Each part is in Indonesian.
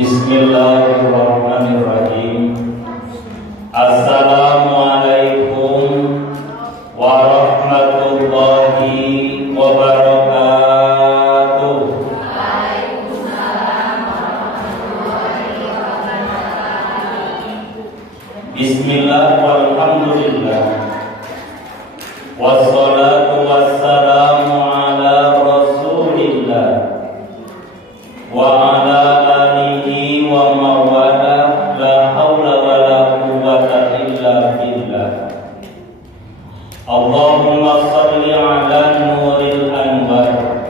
Bismillahirrahmanirrahim. Assalamualaikum warahmatullahi wabarakatuh. Waalaikumsalam warahmatullahi wabarakatuh. Bismillah walhamdulillah. Wassalatu wassalamu ala rasulillah wa ala alihi wa mawala, la hawla wa la quwwata illa billah. Allahumma salli ala nuril anwar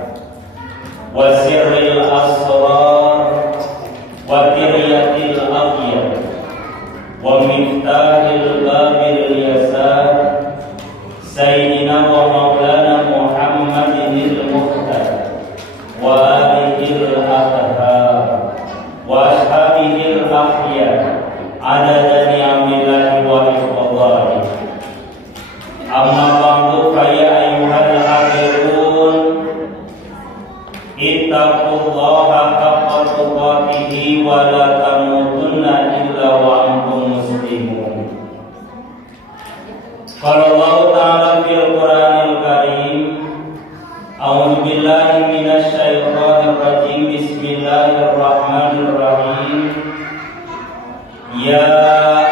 wa sirril asrar wa tiryatil aqyar wa miftahil babil yasar Sayyidina wa maulana Muhammadinil Muhtar wa alihil athhar wa ashabihil akhyar adada ni'amillahi wa ifadhari. Amma ba'du fa ya ayyuhal hadirun ittaqullaha haqqa tuqatih wa la tamutunna illa wa antum muslimun. Qala Allah Ta'ala fil Qur'anil Karim, a'udzu billahi minasy syaithanir rajim. Bismillahirrahmanirrahim. Ya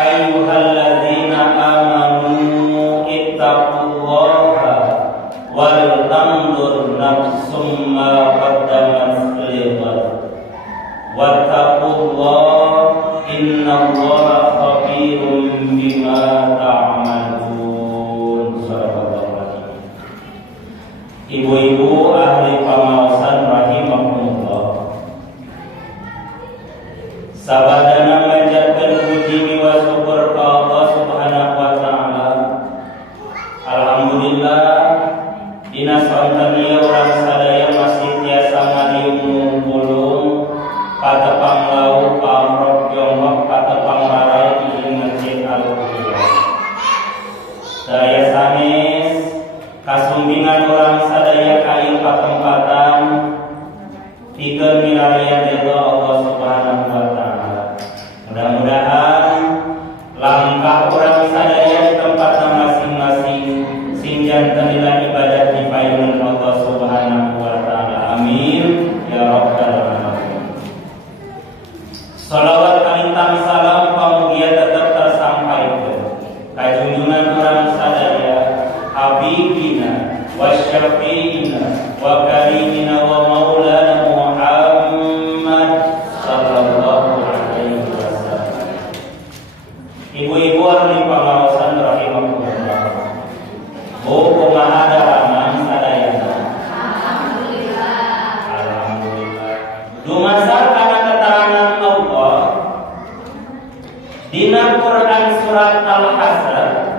ayyuhalladzina amanu ittaqullaha wal tanzur nafsum ma qaddamat lighad wattaqullaha innallaha khabirum bima ta'malun. Ibu-ibu ahli pamaosan rahimahumullah, sabadana manjatkeun puji miwa syukur ka Allah Subhanahu wa taala. Alhamdulillah dina sonten ieu urang sadaya masih tiasa ngadiung mulung patepang lauk pamrok jongkok patepang marai di Masjid Al-Qudus. Daya sanes kasumbingan orang sadaya kain patempatan pikeun milarian ridho Allah Subhanahu wa taala. Mudah-mudahan langkah orang sadaya di tempatna masing-masing sing janten lila ibadah di payungan Allah Subhanahu wa taala. Amin ya rabbal alamin. Shalawat kalintang salam pamugia tetap tersampaikan ka junjungan orang sadaya Habibina wa syafi'ina wa karimina wa maulana Muhammad sallallahu alaihi wasallam. Ibu-ibu ahli pamaosan rahimahullah, kumaha dalaman sadayana? Alhamdulillah. Dumasar kana keterangan Allah dina Quran surat Al-Hasr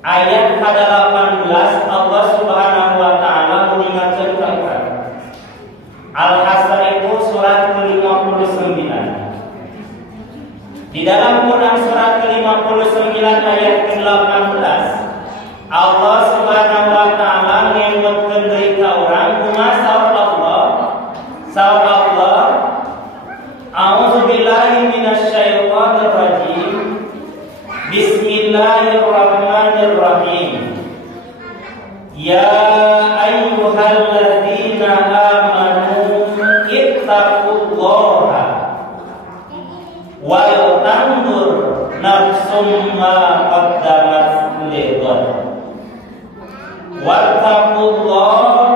ayat ke-18 Allah Subhanahu wa taala mengingatkan kita. Al-Hasr itu surat ke-59. Di dalam Quran surat ke-59 ayat ke-18 Allah Subhanahu wa taala ngemutkeun deui ka urang kumaha saur Allah. Saur Allah, a'udzu billahi minasy syaithanir rajim. Bismillahirrahmanirrahim. Ya ayyuhalladzina amanu ittaqullaha wal tanzur nafsum ma qaddamat lighad wattaqullaha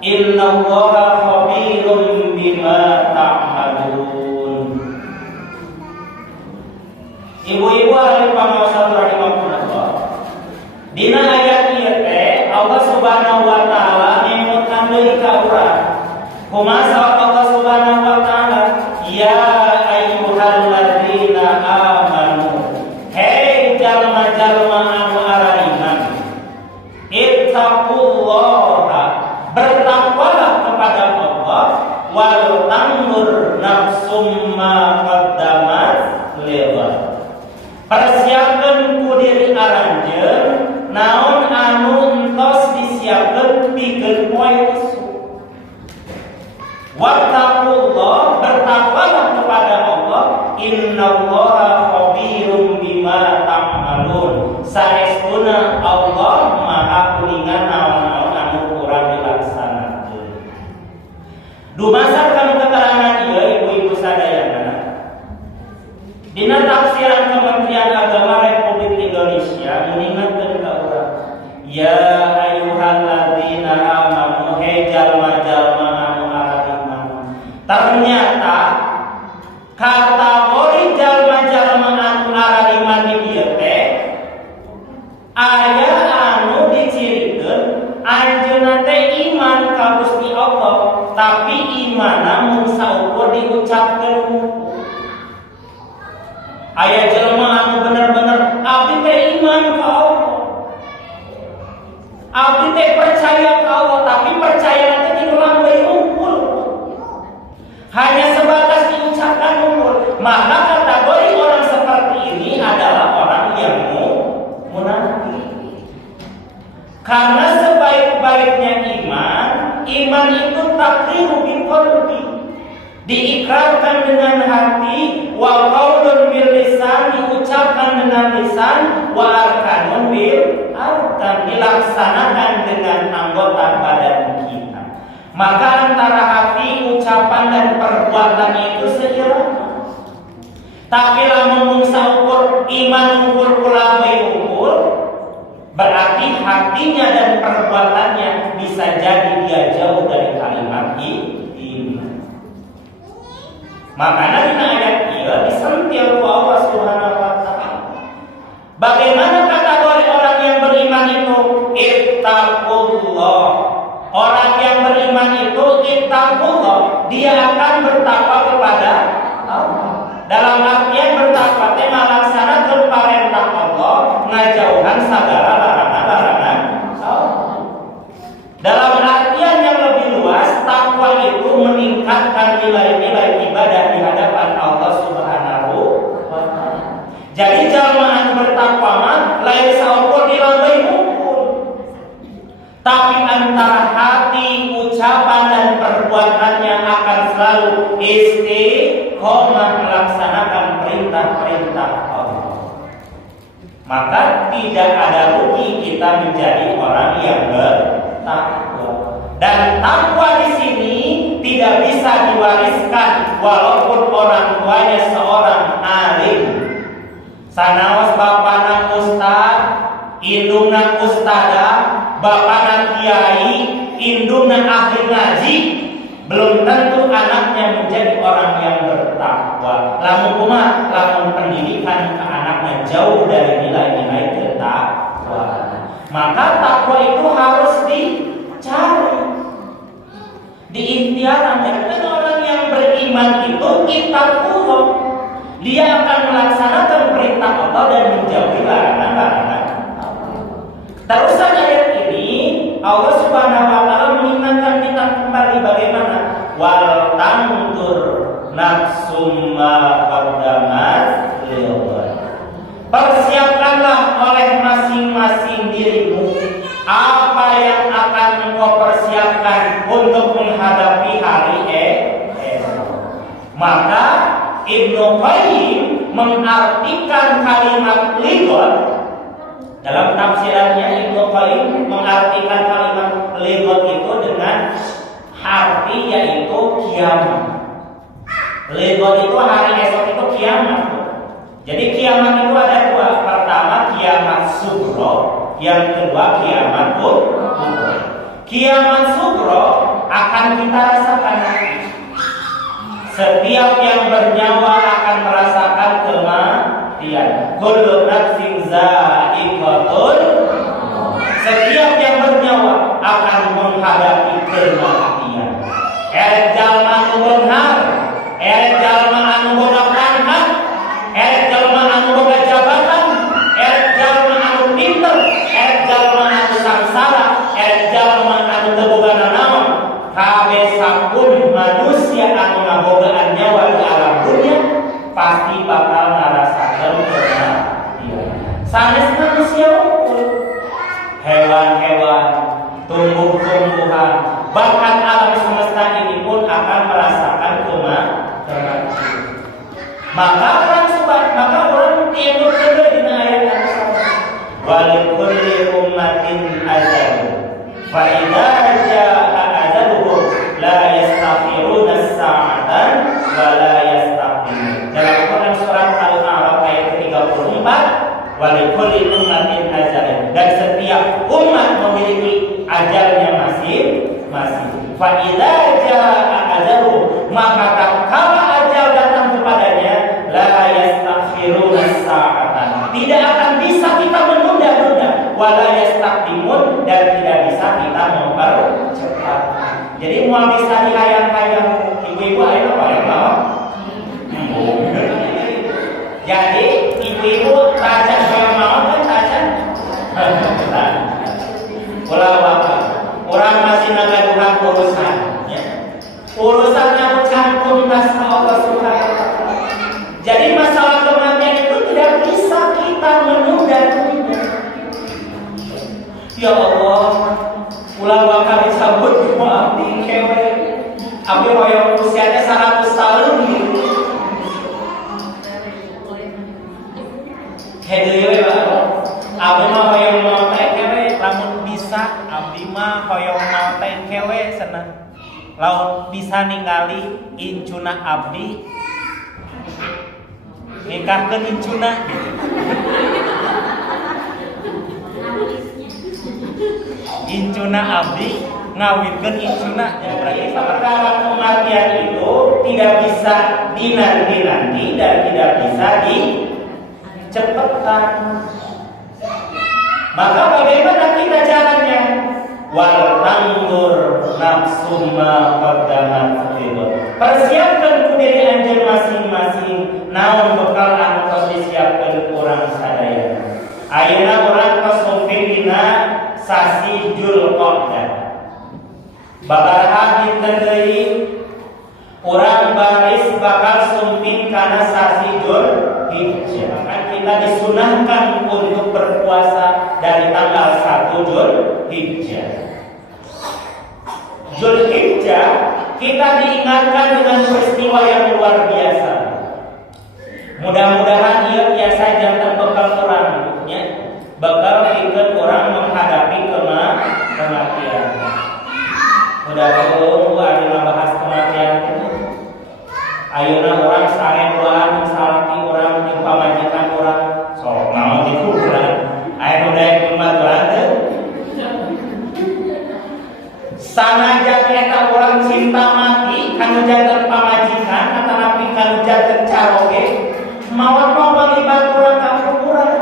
innallaha khabirum bima ta'malun. Ibu-ibu ahli pamaosan rahimahullah, dina ayat ieu teh Allah Subhanahu wa taala nyebutkeun deui ka urang. Kumaha Allah Subhanahu wa taala? Ya ayyuhalladzina amanu. Hei jalma-jalma anu araiman. Ittaqullaha, bertakwalah kepada Allah, wal tanzur nafsum ma qaddamat lighad. Persiapkan ku diri aranjeun naon anu entos disiapkeun pikeun poe isu. Wattaqullah, bertakwalah innallaha khabirum bima ta'malun. Saestuna Allah Maha kuningan naon-naon anu urang dilaksanakeun. Dumasarkan keterangan ieu ibu-ibu sadayana dina tafsiran Kementerian Agama Republik Indonesia meningatkeun ka urang, ya ayyuhalladzina amanu he jalma-jalma anu ariman. Ternyata kategori jalma-jalma anu ariman di dieu teh aya anu dicirikeun anjeunna teh iman ka Gusti Allah, tapi imanna mung saukur diucapkeun. Aya jelema anu bener-bener abdi teh iman ka Allah, abdi teh percaya ka Allah, tapi percaya teh di ulang bae unggul, hanya sebatas diucapkan unggul. Maka kategori orang seperti ini adalah orang yang munafik. Karena sebaik-baiknya iman itu takriru bil qalbi, diikrarkan dengan hati, wa qaulun bil lisan, diucapkan dengan lisan, wa arkanun bil arkan, dilaksanakan dengan anggota badan kita. Maka antara hati, ucapan dan perbuatan itu seirama. Tapi lamun saukur iman ukur kula bae ukur, berarti hatinya dan perbuatannya bisa jadi dia jauh dari kalimat iman. Makanya dina ayat ieu disentil ku Allah Subhanahu wa taala. Bagaimana kategori orang yang beriman itu? Ittaqullah. Orang yang beriman itu ittaqullah, dia akan bertakwa kepada Allah. Dalam artian bertakwa teh ngalaksanakeun parentah Allah, ngajauhan sagala larangan-larangan Allah. Dalam artian yang lebih luas, takwa itu meningkatkan nilai-nilai ibadah di hadapan Allah Subhanahu wa taala. Jadi jalmaan bertakwa mah lain saukur dilambai ukur, tapi antara hati, ucapan dan perbuatannya akan selalu istiqomah melaksanakan perintah-perintah Allah. Maka tidak ada rugi kita menjadi orang yang bertakwa. Dan takwa di sini tidak bisa diwariskan walaupun orang tuanya seorang alim. Sanaos bapana ustad, indungna ustadah, bapana kiai, indungna ahli ngaji, belum tentu anaknya menjadi orang yang bertakwa. Lamun kumaha? Lamun pendidikan ke anaknya jauh dari nilai-nilai bertakwa. Maka takwa itu harus dicari, diikhtiarkan. Dan orang yang beriman itu ittaqullah, dia akan melaksanakan perintah Allah dan menjauhi larangan-larangan. Terusan ayat ini Allah Subhanahu wa taala mengingatkan kita kembali bagaimana wal tantur nafsum ma qaddamat lighad. Persiapkanlah oleh masing-masing dirimu apa yang akan engkau persiapkan untuk menghadapi hari esok. Maka Ibnu Qayyim mengartikan kalimat lighad dalam tafsirannya. Ibnu Qayyim mengartikan kalimat lighad itu dengan arti yaitu kiamat. Lighad itu hari esok itu kiamat. Jadi kiamat itu ada dua. Pertama kiamat sugro, yang kedua kiamat kubro. Kiamat sugro akan kita rasakan nanti. Setiap yang bernyawa akan merasakan kematian. Kullu nafsin za'iqatul. Setiap yang bernyawa akan menghadapi kematian. Jalma anu beunghar, jalma anu boga pangkat, jalma anu boga jabatan, jalma anu pinter, jalma anu sangsara, jalma anu teu boga nanaon. Kabeh sampun manusia anu ngabogaan nyawa di alam dunia pasti bakal ngarasakeun kematian. Sanes manusia unggul, hewan-hewan, tumbuh-tumbuhan, bahkan alam semesta ini pun akan merasakan kematian. Maka tempat, walikulli ummatin ajalun, dan setiap umat memiliki ajalnya masing-masing. Fa idza jaa ajalu, maka tatkala ajal datang kepadanya, la yastakhiruna sa'atan, tidak akan bisa kita menunda-nunda, wala yastaqdimun, dan tidak bisa kita mempercepat. Jadi mau bisa dihayang-hayang ibu-ibu ayo apa ya mau? Jadi ibu-ibu tajan kayak mau kan tajan? Ulah apa? Orang masih nagaduhan urusan, ya. Urusan yang cantum tas Allah Subhanahu wa Ta'ala. Jadi masalah kematian itu tidak bisa kita menunda-nunda. Ya Allah, ulah bakal dicabut semua abdi kewe. Abdi hoyong usianya 100 tahun gitu. Hedewe Pak. Abdi mah hoyong mau teh kewe, lamun bisa abdi mah hoyong mau teh kewe cenah. Lamun bisa ningali incuna abdi nikahkeun incuna gitu. Incuna abdi ngawinkeun incuna, ya berarti perkara kematian itu tidak bisa dinanti-nanti dan tidak bisa dicepatkan. Maka bagaimana kita caranya? Wal tangur nafsum ma qaddamat lidut. Persiapkan ku diri anjeun masing-masing naon bekal anu tos disiapkeun urang sadaya. Ayeuna urang tos sumping dina sasi Dzulqa'dah. Babaraha dinten deui urang baris bakal sumping kana sasi Dzulhijjah. Maka kita disunahkan untuk berpuasa dari tanggal 1 Dzulhijjah. Dzulhijjah kita diingatkan dengan peristiwa yang luar biasa. Mudah-mudahan ieu biasa jantan bekal urang ya. Bakal bikin orang menghadapi kematian. Mudah-mudahan ada membahas kematian itu. Ayeuna orang saredoan salaki orang jeung pamajikan orang sok naon di kuburan. Aya nu daek umat urang teh. Sanajan eta urang cinta mati kanu janten pamajikan atanapi kanu janten caroge, maot mah libat urang ka kuburan.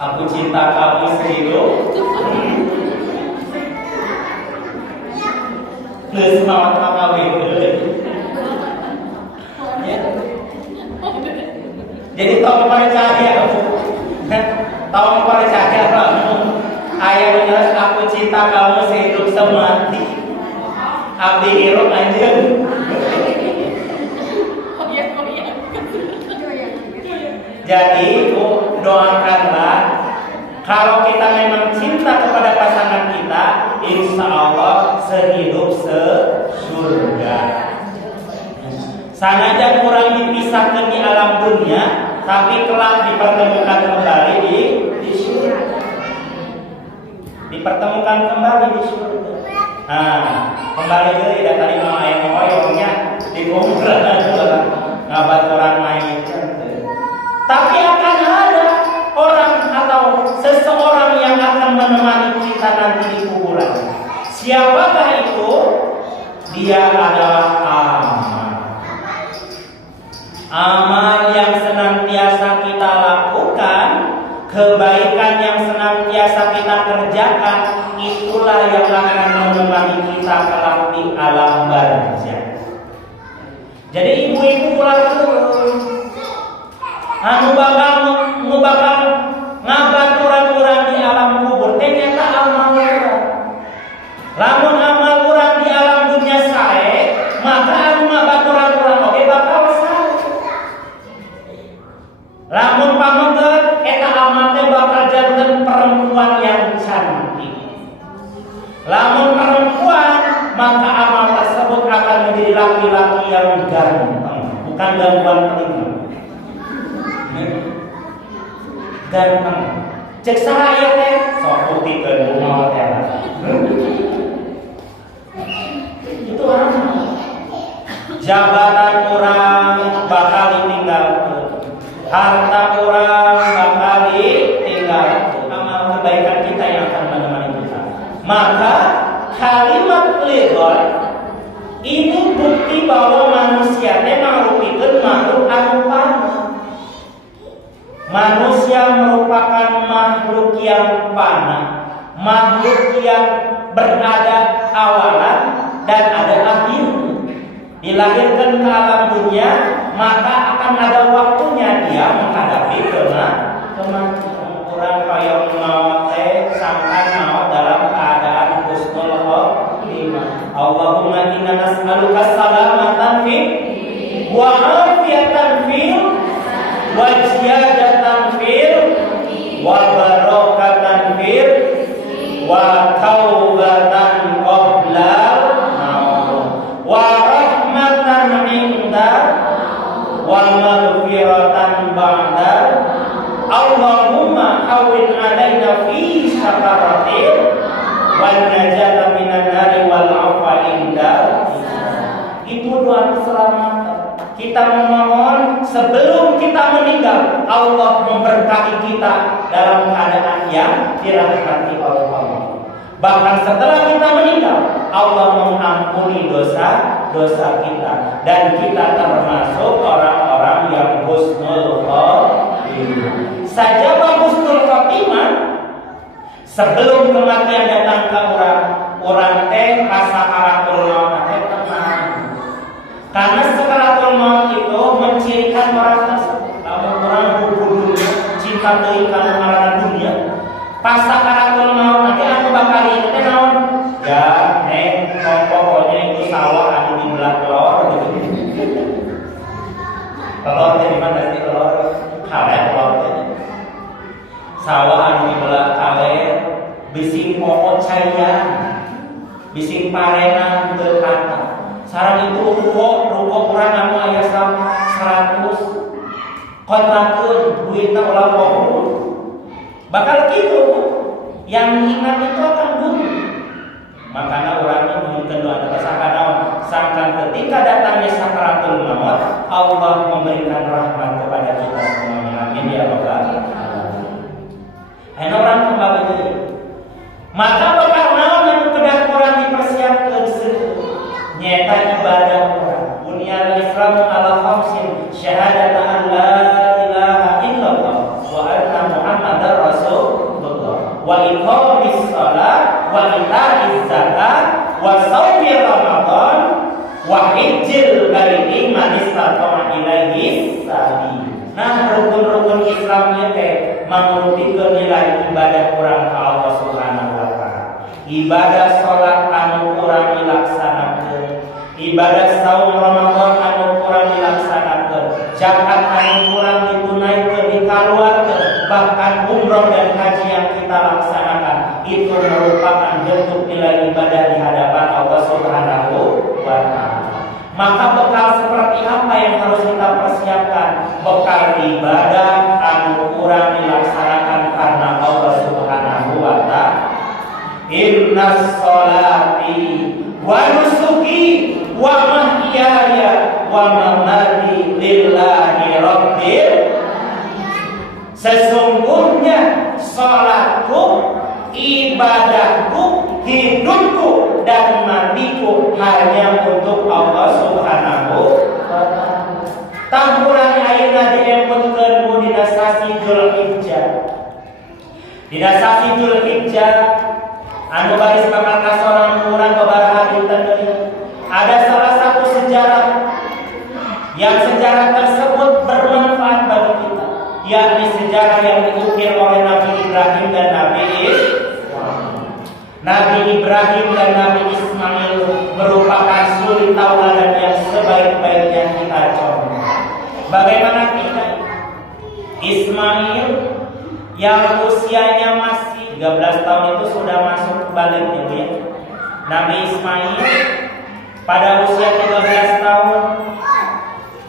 Aku cinta kamu sehidup. Geus maot kawin deui. Jadi tong percaya, tong percaya kamu. Aya bener aku cinta kamu sehidup semati. Abdi hirup anjeun. Jadi doakanlah kalau kita memang cinta kepada pasangan kita, insya Allah sehidup sesurga. Sanajan kurang dipisahkan di alam dunia, tapi kelak dipertemukan kembali di surga. Dipertemukan kembali di surga. Nah, kembali dari tadi mama yang ngoyongnya di kuburan ngabat orang main. Tapi akan ada orang atau seseorang yang akan menemani kita nanti di kuburan. Siapakah itu? Dia adalah amal. Amal yang senantiasa kita lakukan, kebaikan yang senantiasa kita kerjakan, itulah yang akan menemani kita kelak di alam barzakh. Jadi ibu-ibu pulang anu bakal ngabaturan-urang di alam kubur ternyata amal urang. Lamun amal urang di alam dunia sae, maka anu ngabaturan-urang oge bakal sae. Lamun pameget eta amal teh bakal janten perempuan yang cantik. Lamun perempuan, maka amal tersebut akan menjadi laki-laki yang ganteng, bukan gangguan telinga. Ganteng. Cek saya teh sok putihkeun moal teh. Itu amal. jabatan orang bakal ditinggalkan, harta orang bakal ditinggalkan, amal kebaikan kita yang akan menemani kita. Maka kalimat lidhon ini bukti bahwa manusia mengarupikeun makhluk anu panah. Manusia merupakan makhluk yang panah, makhluk yang berada awalan dan ada akhirnya. Dilahirkan ke alam dunia, maka akan ada waktunya dia menghadapi kematian. Orang kaya maut sampai maut dalam keadaan husnul khotimah. Allahumma inna nas'aluka salamatan fi wa afiyatan fil wa ziyadatan fil wa barakatan fil wa taubatan qabla wa rahmatan inda wa maghfiratan ba'da. Allahumma awin alaina fi sakaratil wa najata minan nari wal afwa inda. Itu doa keselamatan. Kita memohon sebelum kita meninggal, Allah memberkati kita dalam keadaan yang dirahmati oleh Allah. Bahkan setelah kita meninggal, Allah mengampuni dosa-dosa kita, dan kita termasuk orang-orang yang husnul khotimah. Sajabah husnul khotimah sebelum kematian datang ke orang teh sakaratul maut teh tenang. Karena sakaratul maut itu mencirikan orang tersebut. Lamun orang buru cinta deui kana marana dunia, pas sakaratul maut nanti anu bakal ieu teh naon? Ya, pokoknya itu sawah anu dibelah telur gitu. Telur teh di mana sih telur? Karet telur teh. Sawah anu dibelah karet, bising pokok cayan, bising parenan teu kata. Sarang itu ruko urang anu aya 100 kontrakeun duitna ulah pokok. Bakal gitu, yang ingat itu akan bunuh. Makanya orangnya mungkin doa sakaratul sangkan ketika datangnya sakaratul maut, Allah memberikan rahmat kepada kita semuanya. Amin ya rabbal alamin. Ana orang kembali deui. Maka bakal naon yang kedah orang dipersiapkeun nyata ibadah orang. Bunyal Islam ala khamsin syahadat an la ilaha illallah wa anna Muhammadar Rasulullah wa iqamis shalah wa ita'iz zakat wa shaumi Ramadan wa hajjil baiti man istata'a ilaihi sabil. Nah, rukun-rukun Islam teh mangrupikeun nilai ibadah urang ka Allah Subhanahu wa taala. Ibadah salat anu urang dilaksanakeun, ibadah saum Ramadan anu urang dilaksanakeun, zakat anu urang ditunaikeun dikaluarkeun, bahkan umroh dan haji yang kita laksanakan itu merupakan bentuk nilai ibadah di hadapan Allah Subhanahu wa taala. Maka bekal seperti apa yang harus kita persiapkan? Bekal ibadah anu urang dilaksanakan karena Allah Subhanahu wa taala. Innas sholati wa nusuki wa mahyaya wa mamati lillahi rabbil. Sesungguhnya salatku, ibadahku, hidupku dan matiku hanya untuk Allah Subhanahu wa taala. Tampuran ayeuna diemputkeun ku dina sasi Dzulhijjah. Dina sasi Dzulhijjah anu bari bakal kasorang urang babaraha dinten deui. Ada salah satu sejarah yang sejarah tersebut bermanfaat bagi kita, yakni sejarah yang diukir oleh Nabi Ibrahim dan Nabi Ismail. Nabi Ibrahim dan Nabi Ismail merupakan suri tauladan yang sebaik-baiknya kita contoh. Bagaimana kita? Ismail yang usianya masih 13 tahun itu sudah masuk baliknya, ya. Nabi Ismail pada usia 13 tahun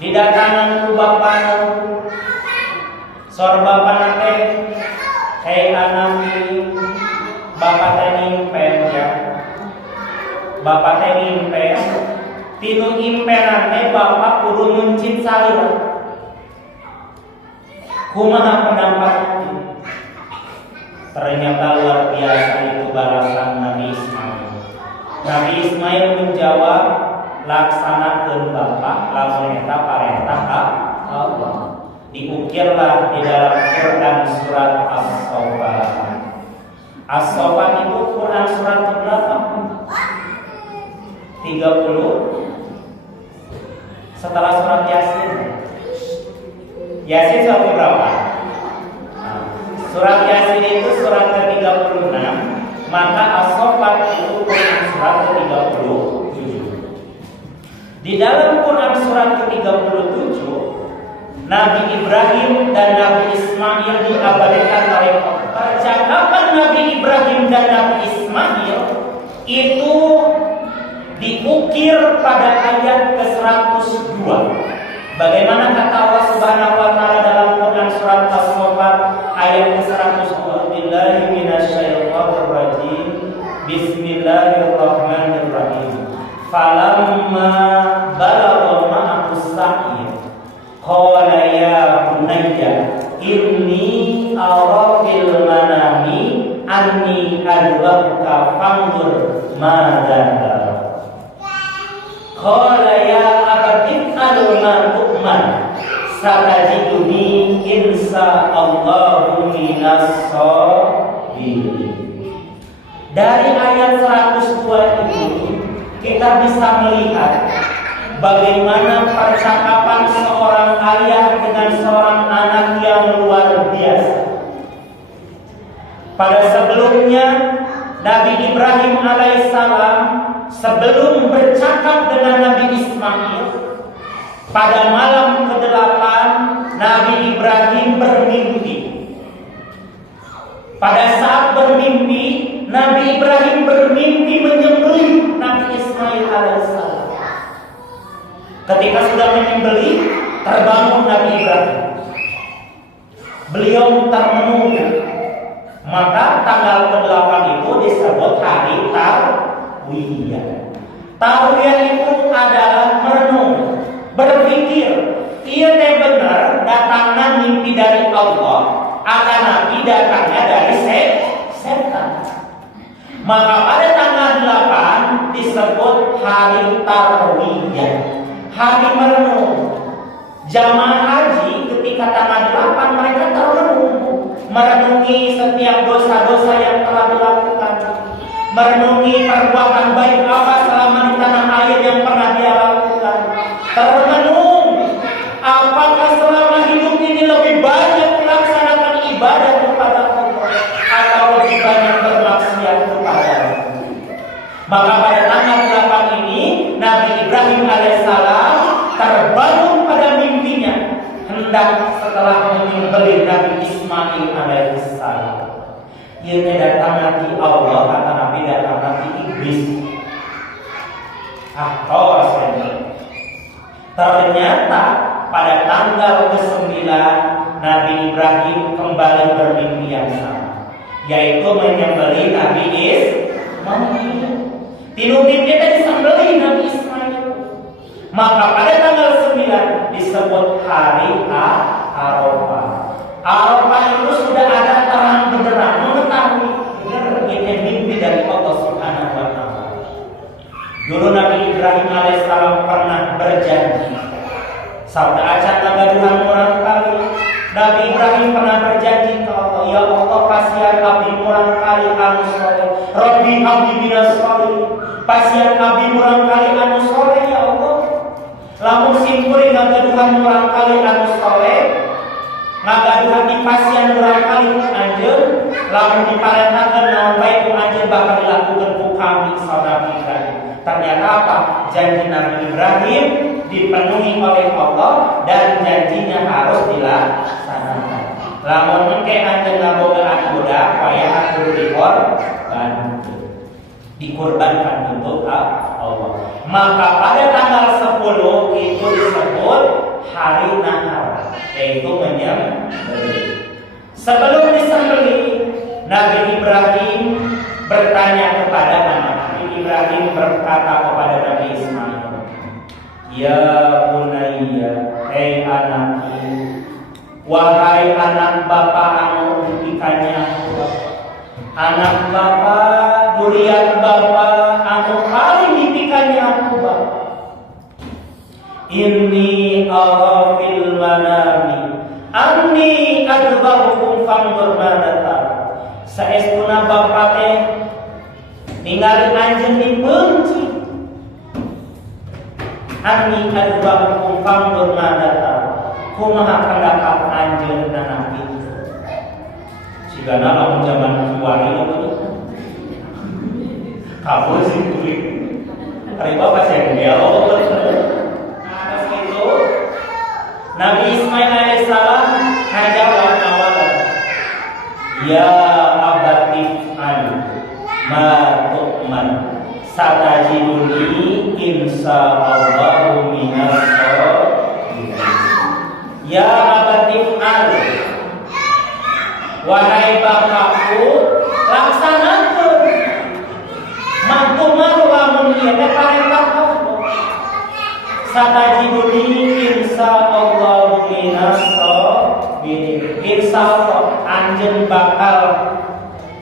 didatangan ku bapana. Sor bapana teh, "Hei anakku, bapak teh ngimpen ya. Bapak teh ngimpen tinu impenan teh bapak kudu nuncit salira. Kumaha pendapatnya? Ternyata luar biasa itu balasan Nabi Ismail. Nabi Ismail menjawab, laksanakeun bapak lamun eta parentah Allah. Diukirlah di dalam Quran surat As-Saffat. As-Saffat itu Quran surat ke-8 30 setelah surat Yasin. Yasin surat berapa? Surat Yasin itu surat ke-36, maka As-Saffat itu Quran surat ke-37. Di dalam Quran surat ke-37, Nabi Ibrahim dan Nabi Ismail diabadikan oleh Allah. Percakapan Nabi Ibrahim dan Nabi Ismail itu diukir pada ayat ke-102. Bagaimana kata Allah Subhanahu wa taala dalam Quran surat As-Saffat ayat ke-102? Billahi minasyaitonir rajim. Bismillahirrahmanirrahim. Falamma balagha ma'ahu sa'y qala ya bunayya inni ara fil manami anni adwahuka fanzur madza tara. Qala ya abati alma tu'man satajiduni insyaallahu minas sabirin. Dari ayat 102 itu kita bisa melihat bagaimana percakapan seorang ayah dengan seorang anak yang luar biasa. Pada sebelumnya Nabi Ibrahim alaihissalam sebelum bercakap dengan Nabi Ismail, pada malam ke-8 Nabi Ibrahim bermimpi. Pada saat bermimpi, Nabi Ibrahim bermimpi menyembelih Nabi Ismail alaihissalam. Ketika sudah menyembelih, terbangun Nabi Ibrahim. Beliau termenung. Maka tanggal ke-8 itu disebut hari Tarwiyah. Tarwiyah itu adalah merenung, berpikir, iya teh benar datangnya mimpi dari Allah, akan nabi datangnya dari setan. Maka pada tanggal 8 disebut hari Tarwiyah, hari merenung. Jamaah haji ketika tanggal 8 mereka termenung, merenungi setiap dosa-dosa yang telah dilakukan, merenungi perbuatan baik apa selama di tanah air yang pernah dia lakukan, termenung apakah selama hidup ini lebih banyak melaksanakan ibadah kepada Allah atau lebih banyak bermaksiat kepada Allah. Maka pada tanggal 8 ini Nabi Ibrahim alaihissalam terbangun pada mimpinya, hendak setelah menyembelih Nabi Ismail alaihissalam. Ia datang nanti Allah, kata Nabi, datang nanti iblis. Ternyata pada tanggal ke-9 Nabi Ibrahim kembali bermimpi yang sama, yaitu menyembelih Nabi Ismail. Tinu mimpi tadi disembelih Nabi Ismail. Maka pada tanggal 9 disebut hari Arafah. Arafah itu sudah ada terang benderang, mengetahui benar ini mimpi dari Allah Subhanahu wa taala. Dulu Nabi Ibrahim alaihissalam pernah berjanji. Sabda acan nagaduhan orang kali. Nabi Ibrahim pernah berjanji ke Allah, ya Allah pasian abdi murang kali anu soleh, Rabbi abdi binas soleh, pasian abdi murang kali anu soleh ya Allah. Lamun simpuri ngagaduhan murang kali anu soleh, ngagaduhan di pasian murang kali anjeun, lamun diparentakeun naon bae ku anjeun bakal dilakukeun ku kami saudara Ibrahim. Ternyata apa? Janji Nabi Ibrahim dipenuhi oleh Allah dan janjinya harus dilaksanakan. Lamun engke anjeun ngabogaan budak, wayah kudu dikorbankan untuk Allah. Maka pada tanggal 10 itu disebut hari Nahar, yaitu menyembelih. Sebelum disembelih, Nabi Ibrahim bertanya kepada anak. Nabi Ibrahim berkata kepada Nabi Ismail, Ya bunayya, hei anakku, wahai anak bapa anu impikannya, anak bapa, durian bapa anu paling impikannya aku bapa. Inni ara fil manami anni adbahukum fanzur madza. Saestuna bapa teh ningali anjeun dibenci. Anni adbahukum fanzur madza. Kumaha pendapat anjeun anak itu. Sigana lamun zaman kiwani itu. Kabur sih kuwi. Ari bapak saya dialog. Nabi Ismail alaihissalam ngajawab awalan, ya abatif an ma tu'man satajiduni insyaallahu minas sholihin. Ya abatif an, wahai bapakku, laksanakeun mantuman lamun ieu teh parentah Allah. Satajiduni insyaallahu minas sholihin. Insyaallah anjeun bakal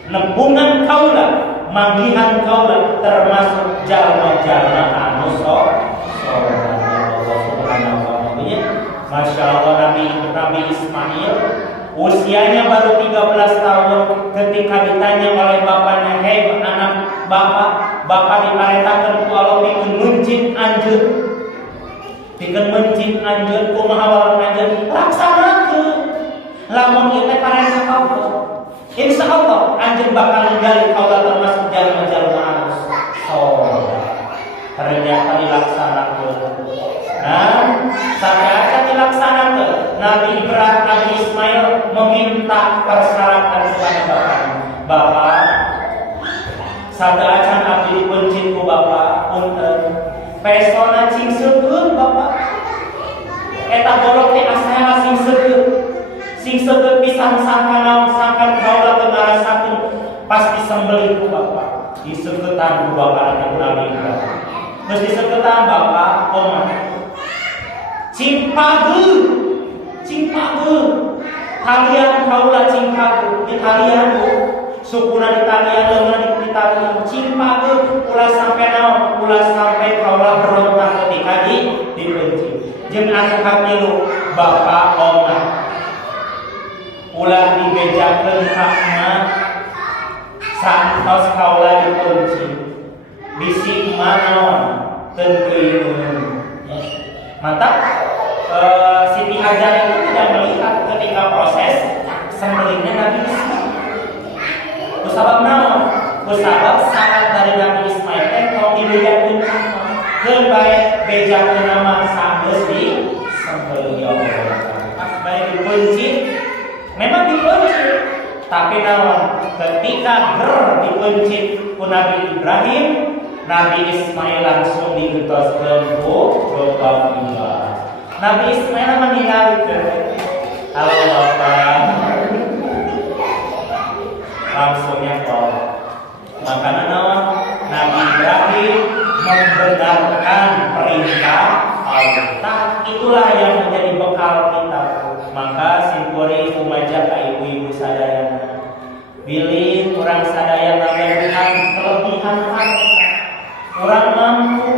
nempungan kaula, manggihan kaula termasuk jalma-jalma anu saleh. Allah subhanahu wa ta'ala. Masya Allah, Nabi Ismail usianya baru 13 tahun ketika ditanya oleh bapaknya, hei anak bapak diparentakeun ku Allah pikeun mencit anjeun. Pikeun mencit anjeun kumaha waran anjeun laksanakeun. Lamun ieu teh parentah Allah, insyaallah anjeun bakal ninggali kaula termasuk jalma-jalma anu saleh. Ternyata dilaksanakeun. Nah, saat dilaksanakeun, Nabi Ismail meminta persyaratan kepada bapaknya. Bapak, sadaacan abdi dipencit ku bapak, punten. Pesona cing seukeun bapak. Eta golok teh asal sing seukeun. Sing seukeun pisan sangka naon sangkan kaula teu ngarasakeun pas disembelih ku bapak. Diseuketan ku bapak Nabi Ibrahim. Terus diseuketan bapak omah. Cimpageun. Kalian kaula cimpageun. Di kalian sukuna di kalian leungeun di kalian cimpageun ulah sampai naon ulah sampai kaula berontak ketika dibenci. Jeung anu katilu bapak omah ulah dibejakeun hakna saantos kaula dibenci. Bisi manaon teu keueun. Mantap. Siti Hajar itu tidak melihat ketika proses sembelihnya Nabi Ismail. Kusabab naon? Kusabab syarat dari Nabi Ismail teh tong diluyakeun keun bae bejakeun nama sageus di sembelih Allah. Pas bae dipencit, memang dipencit, tapi naon? Ketika dipencit ku Nabi Ibrahim, Nabi Ismail langsung digentoskeun ku lobang ibas. Nabi Ismail meninggalkan. Halo bapak. Langsungnya kau. Makanya Nabi Ibrahim membenarkan perintah Allah. Itulah yang menjadi bekal kita. Maka simpuri kumajak ibu-ibu sadayana. Bilih orang sadayana dengan kelebihan harta. Orang mampu.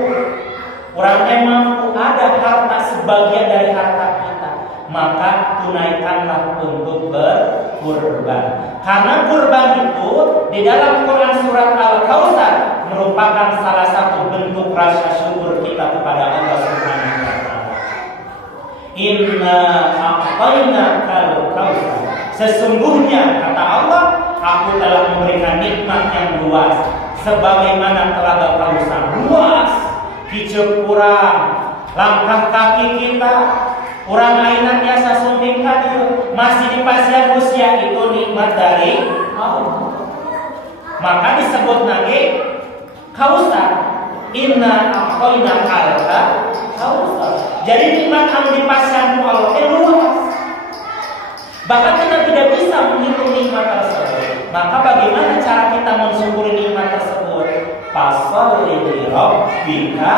Orang yang mampu ada harta sebagian dari harta kita, maka tunaikanlah untuk berkurban. Karena kurban itu di dalam Quran surat Al-Kautsar merupakan salah satu bentuk rasa syukur kita kepada Allah Subhanahu wa taala. Inna a'tainakal kautsar. Sesungguhnya kata Allah, aku telah memberikan nikmat yang luas sebagaimana telaga Kautsar luas. Hijau kurang langkah kaki kita kurang ayeuna biasa sunting ka dieu masih di pasir usia itu nikmat dari Allah. Maka disebut lagi Kautsar. Inna a'tainal kautsar. Jadi nikmat anu dipasang ku Allah teh luas. Bahkan kita tidak bisa menghitung nikmat tersebut. Maka bagaimana cara kita mensyukuri nikmat tersebut? Fasholli li rabbika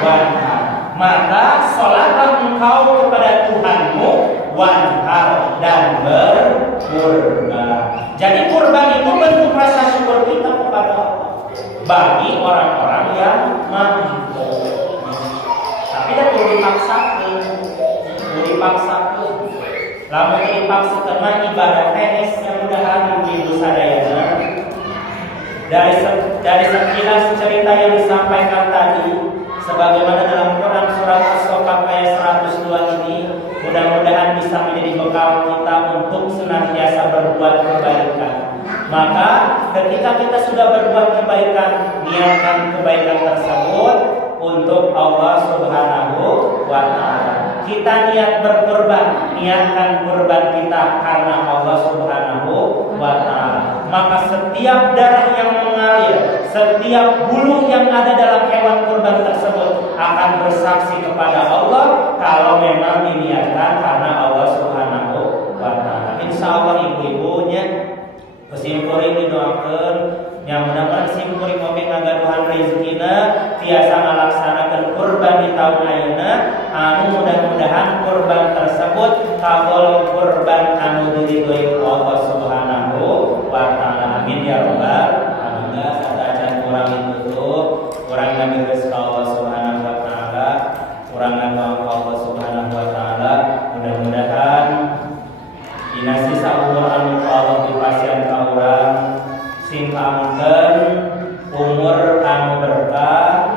wanhar. maka sholatlah engkau kepada Tuhanmu, wanhar, dan berkurban. Jadi kurban itu bentuk rasa syukur kita kepada Allah bagi orang-orang yang mampu. Tapi dah dipaksakan. Lamun dipaksakan mah ibadah tenis yang mudahan ibu sadayana. Dari sekilas cerita yang disampaikan tadi, sebagaimana dalam Quran surat As-Saffat ayat 102 ini, mudah-mudahan bisa menjadi bekal kita untuk senantiasa berbuat kebaikan. Maka ketika kita sudah berbuat kebaikan, niatkan kebaikan tersebut untuk Allah Subhanahu wa Ta'ala. Kita niat berkorban, niatkan kurban kita karena Allah Subhanahu wa Ta'ala. Maka setiap darah yang mengalir, setiap bulu yang ada dalam hewan kurban tersebut akan bersaksi kepada Allah kalau memang diniatkan karena Allah Subhanahu wa Ta'ala. Insya Allah ibu-ibunya kesimpuri didoakan yang mudah-mudahan simpuri mobil ngagaduhan rezekina tiasa ngalaksanakan kurban di tahun ayeuna anu mudah-mudahan kurban tersebut kagolong kurban anu diridhoi Allah Subhanahu wa Ta'ala. Amin ya rabbal alamin. Sadaya kurang ditutup, kurang ngaberes ka Allah Subhanahu wa Ta'ala, kurang ngabang Allah Subhanahu wa Ta'ala. Mudah-mudahan dinasi saumur anu Allah dipasihan ka urang sing kaangkeun umur anu berkah,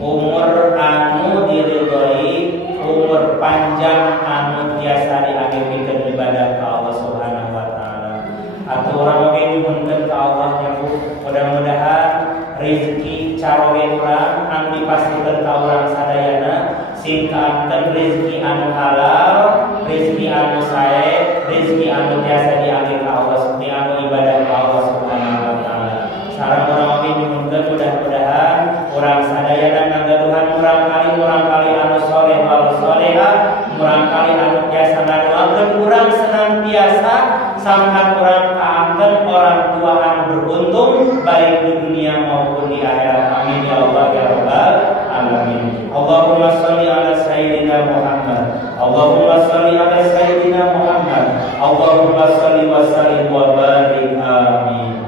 umur anu diridhoi, umur panjang anu tiasa diagengkeun ibadah ka Allah Subhanahu wa Ta'ala. Atuh urang oge nyuhunkeun ka Allah nya Bu, mudah-mudahan rezeki caroge urang anu dipasikeun ka urang sadayana sing kaangkeun rezeki anu halal, rezeki anu sae, rezeki anu tiasa diageng ka Allah, seperti anu ibadah ka Allah Subhanahu wa Ta'ala. Sareng urang oge nyuhunkeun mudah-mudahan urang sadayana ngagaduhan urang kali anu soleh wal solehah, urang kali anu tiasa ngadoakeun urang senantiasa samhan urang kaangkeun orang tua anu beruntung baik di dunia maupun di akhirat. Amin ya Allah ya rabbal alamin. Allahumma shalli ala sayyidina Muhammad. Allahumma shalli ala sayyidina Muhammad. Allahumma shalli wa sallim wa barik. Amin.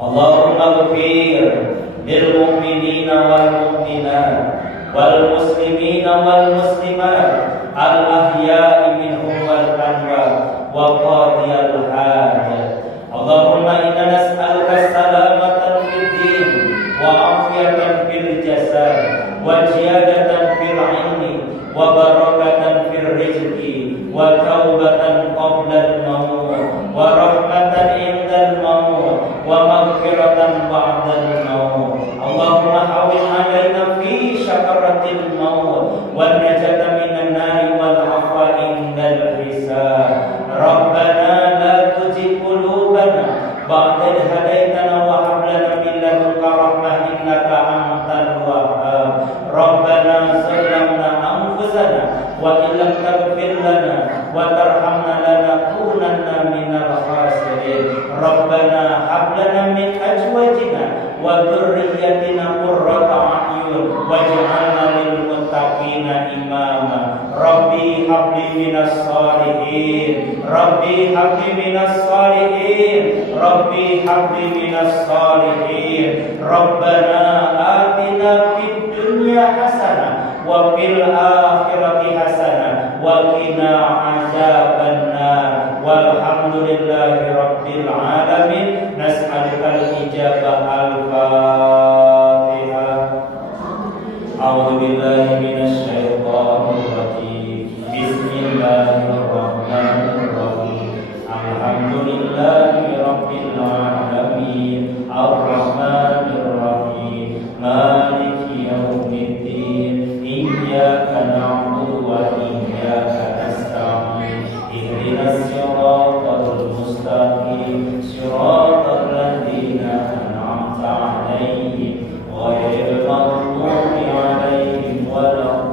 Allahumma ghfir lil mu'minina wal mu'minat wal muslimina wal muslimat al ahya'i minhum wal amwat wa qadiyal hajat. Allahumma inna nas'aluka salamatan fid din wa afiyatan fil jasad wa ziyadatan fil ilmi wa barakatan fil rizqi wa taubatan qabla al-maut wa rahmatan indal maut wa maghfiratan ba'dal maut. Allahumma hawwin 'alaina fi syakaratil maut wa najata minan nari wal 'afwa indal hisab. Rabbana la tuzigh qulubana ba'da idh hadaitana wa hab lana min ladunka rahmah innaka antal wahhab. Rabbana zalamna anfusana wa illam taghfir lana wa tarhamna lanakunanna minal khasirin. Rabbana hab lana min azwajina wa dhurriyyatina qurrata a'yun waj'alna lil muttaqina imama. Rabbi habli minas salihin. Rabbi habli minas salihin. Rabbi habli minas salihin. Rabbana atina fid dunya hasanah wa fil akhirati hasanah wa qina azabannar. Walhamdulillahi rabbil alamin. Nas'alukal ijabah al-Fatihah. A'udzu billahi minasy syaithanir rajim. Bismillahirrahmanirrahim. Alhamdulillahi rabbil alamin. Ar-Rahmanir Rahim. Maliki yaumiddin. Iyyaka na'budu wa iyyaka nasta'in. Ihdinas siratal mustaqim. Siratal ladzina an'amta 'alaihim ghairil maghdubi 'alaihim waladdallin.